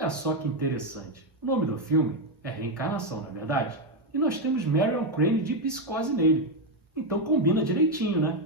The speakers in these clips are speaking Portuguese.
Olha só que interessante. O nome do filme é Reencarnação, não é verdade? E nós temos Marion Crane de psicose nele. Então combina direitinho, né?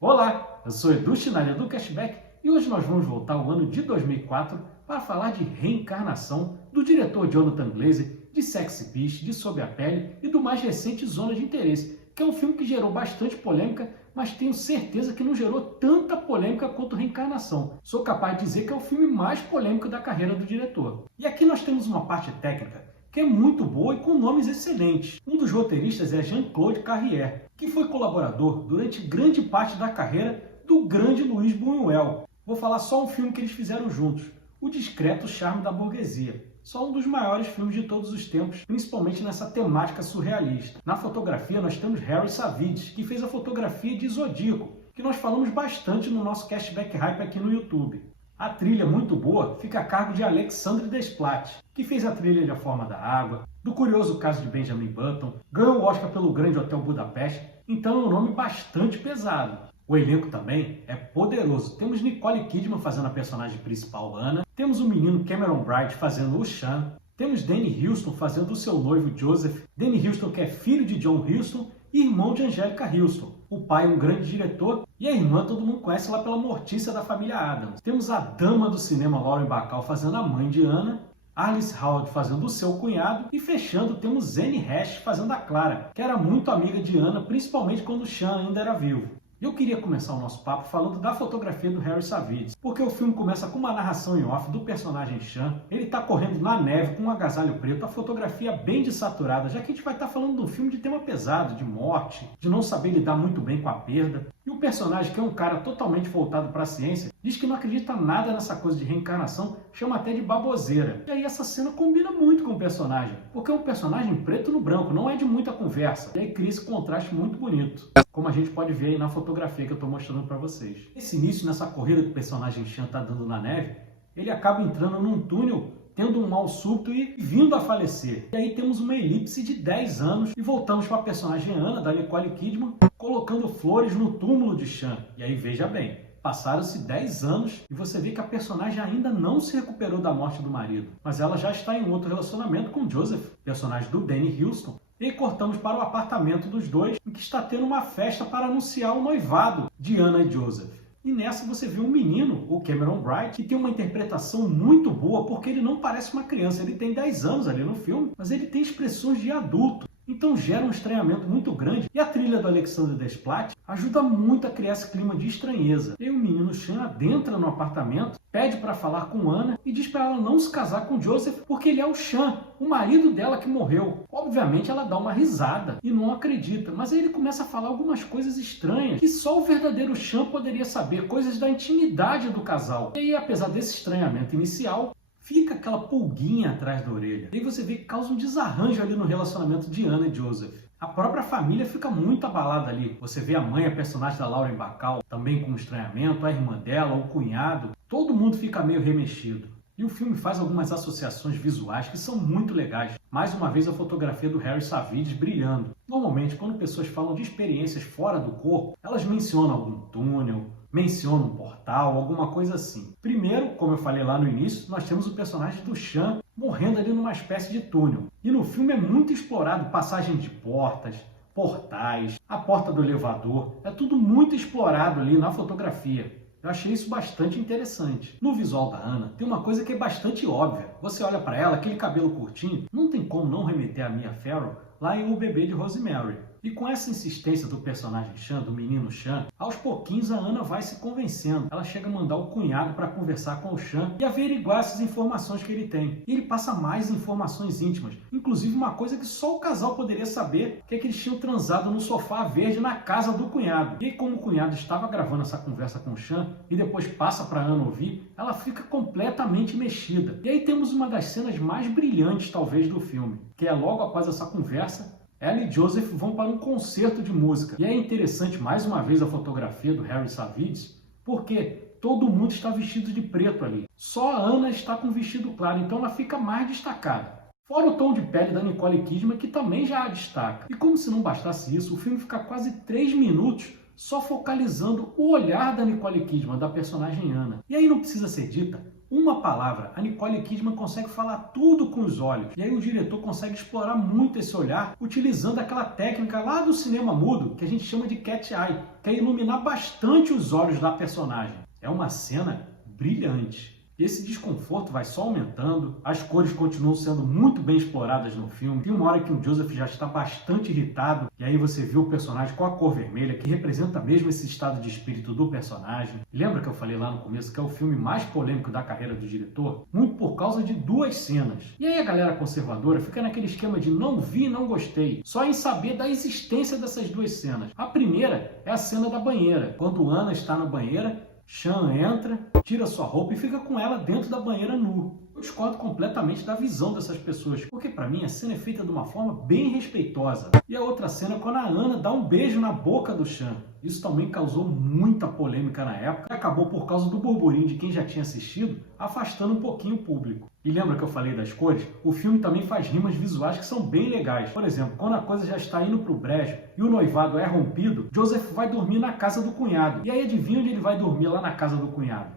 Olá, eu sou Edu Schneider do Cashback e hoje nós vamos voltar ao ano de 2004 para falar de Reencarnação do diretor Jonathan Glazer, de Sexy Beast, de Sob a Pele e do mais recente Zona de Interesse, que é um filme que gerou bastante polêmica, mas tenho certeza que não gerou tanta polêmica quanto Reencarnação. Sou capaz de dizer que é o filme mais polêmico da carreira do diretor. E aqui nós temos uma parte técnica que é muito boa e com nomes excelentes. Um dos roteiristas é Jean-Claude Carrière, que foi colaborador durante grande parte da carreira do grande Luiz Buñuel. Vou falar só um filme que eles fizeram juntos, O Discreto Charme da Burguesia. Só um dos maiores filmes de todos os tempos, principalmente nessa temática surrealista. Na fotografia nós temos Harry Savides, que fez a fotografia de Zodíaco, que nós falamos bastante no nosso Cashback Hype aqui no YouTube. A trilha muito boa fica a cargo de Alexandre Desplat, que fez a trilha de A Forma da Água, do Curioso Caso de Benjamin Button, ganhou o Oscar pelo Grande Hotel Budapeste, então é um nome bastante pesado. O elenco também é poderoso. Temos Nicole Kidman fazendo a personagem principal, Anna, temos o menino Cameron Bright fazendo o Sean, temos Danny Huston fazendo o seu noivo Joseph, Danny Huston que é filho de John Huston e irmão de Angélica Huston. O pai é um grande diretor e a irmã todo mundo conhece lá pela Mortícia da família Addams. Temos a dama do cinema Lauren Bacall fazendo a mãe de Anna, Alice Howard fazendo o seu cunhado e fechando temos Anne Heche fazendo a Clara, que era muito amiga de Anna, principalmente quando o Sean ainda era vivo. Eu queria começar o nosso papo falando da fotografia do Harry Savides, porque o filme começa com uma narração em off do personagem Sean. Ele está correndo na neve com um agasalho preto, a fotografia bem desaturada, já que a gente vai estar falando de um filme de tema pesado, de morte, de não saber lidar muito bem com a perda. E o personagem, que é um cara totalmente voltado para a ciência, diz que não acredita nada nessa coisa de reencarnação, chama até de baboseira. E aí essa cena combina muito com o personagem, porque é um personagem preto no branco, não é de muita conversa. E aí cria esse contraste muito bonito, como a gente pode ver aí na fotografia que eu estou mostrando para vocês. Esse início, nessa corrida que o personagem Sean está dando na neve, ele acaba entrando num túnel, tendo um mal súbito e vindo a falecer. E aí temos uma elipse de 10 anos e voltamos para a personagem Anna, da Nicole Kidman, colocando flores no túmulo de Sean. E aí veja bem, passaram-se 10 anos e você vê que a personagem ainda não se recuperou da morte do marido, mas ela já está em outro relacionamento com Joseph, personagem do Danny Huston. E aí cortamos para o apartamento dos dois, em que está tendo uma festa para anunciar o noivado de Anna e Joseph. E nessa você vê um menino, o Cameron Bright, que tem uma interpretação muito boa, porque ele não parece uma criança. Ele tem 10 anos ali no filme, mas ele tem expressões de adulto. Então gera um estranhamento muito grande. E a trilha do Alexandre Desplat ajuda muito a criar esse clima de estranheza. E o menino Sean adentra no apartamento, pede para falar com Anna e diz para ela não se casar com Joseph porque ele é o Sean, o marido dela que morreu. Obviamente ela dá uma risada e não acredita, mas aí ele começa a falar algumas coisas estranhas que só o verdadeiro Sean poderia saber, coisas da intimidade do casal. E aí, apesar desse estranhamento inicial, fica aquela pulguinha atrás da orelha. E aí você vê que causa um desarranjo ali no relacionamento de Anna e Joseph. A própria família fica muito abalada ali. Você vê a mãe, a personagem da Lauren Bacall, também com estranhamento, a irmã dela, o cunhado. Todo mundo fica meio remexido. E o filme faz algumas associações visuais que são muito legais. Mais uma vez a fotografia do Harry Savides brilhando. Normalmente, quando pessoas falam de experiências fora do corpo, elas mencionam algum túnel, mencionam um portal, alguma coisa assim. Primeiro, como eu falei lá no início, nós temos o personagem do Sean morrendo ali numa espécie de túnel. E no filme é muito explorado passagem de portas, portais, a porta do elevador. É tudo muito explorado ali na fotografia. Eu achei isso bastante interessante. No visual da Anna, tem uma coisa que é bastante óbvia. Você olha para ela, aquele cabelo curtinho, não tem como não remeter a Mia Farrow lá em O Bebê de Rosemary. E com essa insistência do personagem Sean, do menino Sean, aos pouquinhos a Anna vai se convencendo. Ela chega a mandar o cunhado para conversar com o Sean e averiguar essas informações que ele tem. E ele passa mais informações íntimas, inclusive uma coisa que só o casal poderia saber, que é que eles tinham transado no sofá verde na casa do cunhado. E como o cunhado estava gravando essa conversa com o Sean e depois passa para a Anna ouvir, ela fica completamente mexida. E aí temos uma das cenas mais brilhantes, talvez, do filme, que é logo após essa conversa, ela e Joseph vão para um concerto de música. E é interessante, mais uma vez, a fotografia do Harry Savides, porque todo mundo está vestido de preto ali. Só a Anna está com vestido claro, então ela fica mais destacada. Fora o tom de pele da Nicole Kidman, que também já a destaca. E como se não bastasse isso, o filme fica quase 3 minutos só focalizando o olhar da Nicole Kidman, da personagem Anna. E aí não precisa ser dita uma palavra, a Nicole Kidman consegue falar tudo com os olhos. E aí o diretor consegue explorar muito esse olhar, utilizando aquela técnica lá do cinema mudo, que a gente chama de cat eye, que é iluminar bastante os olhos da personagem. É uma cena brilhante. E esse desconforto vai só aumentando, as cores continuam sendo muito bem exploradas no filme. Tem uma hora que o Joseph já está bastante irritado, e aí você vê o personagem com a cor vermelha, que representa mesmo esse estado de espírito do personagem. Lembra que eu falei lá no começo que é o filme mais polêmico da carreira do diretor? Muito por causa de 2 cenas. E aí a galera conservadora fica naquele esquema de não vi, não gostei, só em saber da existência dessas 2 cenas. A primeira é a cena da banheira, quando Anna está na banheira, Sean entra, tira sua roupa e fica com ela dentro da banheira nu. Eu discordo completamente da visão dessas pessoas, porque para mim a cena é feita de uma forma bem respeitosa. E a outra cena é quando a Anna dá um beijo na boca do Sean. Isso também causou muita polêmica na época e acabou, por causa do burburinho de quem já tinha assistido, afastando um pouquinho o público. E lembra que eu falei das cores? O filme também faz rimas visuais que são bem legais. Por exemplo, quando a coisa já está indo pro brejo e o noivado é rompido, Joseph vai dormir na casa do cunhado. E aí adivinha onde ele vai dormir lá na casa do cunhado?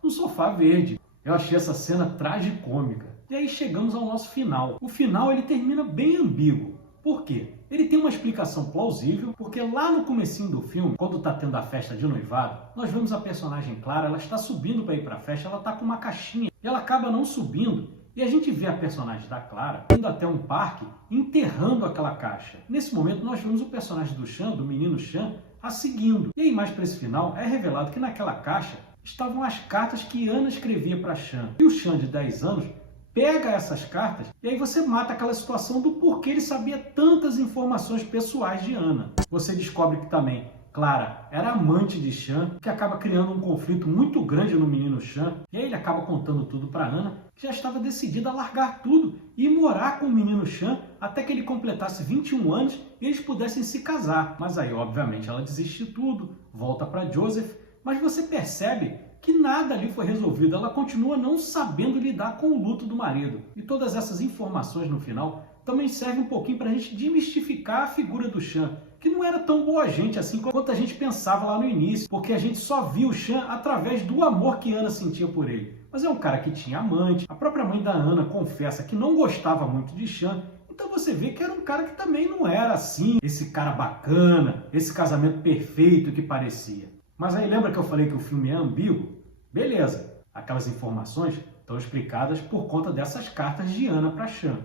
No sofá verde. Eu achei essa cena tragicômica. E aí chegamos ao nosso final. O final ele termina bem ambíguo. Por quê? Ele tem uma explicação plausível, porque lá no comecinho do filme, quando está tendo a festa de noivado, nós vemos a personagem Clara, ela está subindo para ir para a festa, ela está com uma caixinha, e ela acaba não subindo, e a gente vê a personagem da Clara indo até um parque, enterrando aquela caixa. Nesse momento nós vemos o personagem do Sean, do menino Sean, a seguindo. E aí mais para esse final, é revelado que naquela caixa estavam as cartas que Anna escrevia para Sean. E o Sean, de 10 anos, pega essas cartas e aí você mata aquela situação do porquê ele sabia tantas informações pessoais de Anna. Você descobre que também Clara era amante de Sean, que acaba criando um conflito muito grande no menino Sean. E aí ele acaba contando tudo para Anna, que já estava decidida a largar tudo e morar com o menino Sean até que ele completasse 21 anos e eles pudessem se casar. Mas aí, obviamente, ela desiste de tudo, volta para Joseph, mas você percebe que nada ali foi resolvido. Ela continua não sabendo lidar com o luto do marido. E todas essas informações no final também servem um pouquinho para a gente desmistificar a figura do Sean, que não era tão boa gente assim quanto a gente pensava lá no início, porque a gente só viu o Sean através do amor que Anna sentia por ele. Mas é um cara que tinha amante, a própria mãe da Anna confessa que não gostava muito de Sean, então você vê que era um cara que também não era assim, esse cara bacana, esse casamento perfeito que parecia. Mas aí lembra que eu falei que o filme é ambíguo? Beleza, aquelas informações estão explicadas por conta dessas cartas de Anna para Sean.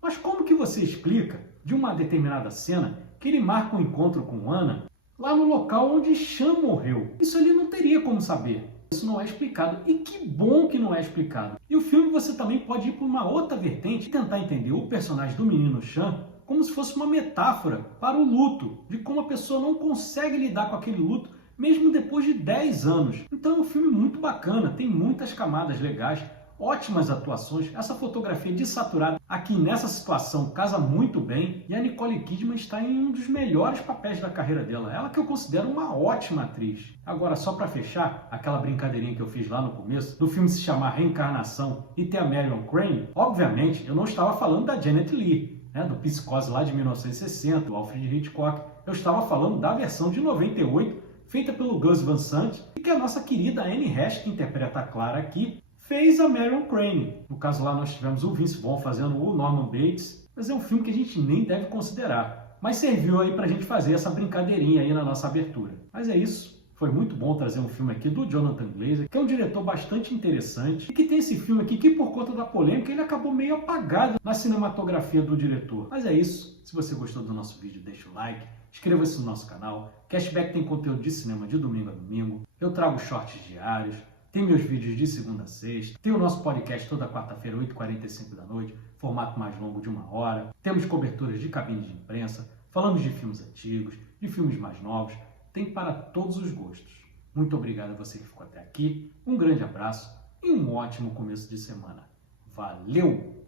Mas como que você explica, de uma determinada cena, que ele marca um encontro com Anna lá no local onde Sean morreu? Isso ele não teria como saber. Isso não é explicado. E que bom que não é explicado. E o filme você também pode ir para uma outra vertente e tentar entender o personagem do menino Sean como se fosse uma metáfora para o luto, de como a pessoa não consegue lidar com aquele luto mesmo depois de 10 anos. Então é um filme muito bacana, tem muitas camadas legais, ótimas atuações, essa fotografia desaturada aqui nessa situação casa muito bem, e a Nicole Kidman está em um dos melhores papéis da carreira dela, ela que eu considero uma ótima atriz. Agora, só para fechar, aquela brincadeirinha que eu fiz lá no começo, do filme se chamar Reencarnação e ter a Marion Crane, obviamente eu não estava falando da Janet Leigh, do Psicose lá de 1960, do Alfred Hitchcock, eu estava falando da versão de 98, feita pelo Gus Van Sant, e que a nossa querida Anne Heche, que interpreta a Clara aqui, fez a Marion Crane. No caso lá nós tivemos o Vince Vaughn fazendo o Norman Bates, mas é um filme que a gente nem deve considerar. Mas serviu aí pra gente fazer essa brincadeirinha aí na nossa abertura. Mas é isso, foi muito bom trazer um filme aqui do Jonathan Glazer, que é um diretor bastante interessante, e que tem esse filme aqui que por conta da polêmica ele acabou meio apagado na cinematografia do diretor. Mas é isso, se você gostou do nosso vídeo deixa o like, inscreva-se no nosso canal. Cashback tem conteúdo de cinema de domingo a domingo. Eu trago shorts diários. Tem meus vídeos de segunda a sexta. Tem o nosso podcast toda quarta-feira, 8h45 da noite. Formato mais longo de 1 hora. Temos coberturas de cabine de imprensa. Falamos de filmes antigos, de filmes mais novos. Tem para todos os gostos. Muito obrigado a você que ficou até aqui. Um grande abraço e um ótimo começo de semana. Valeu!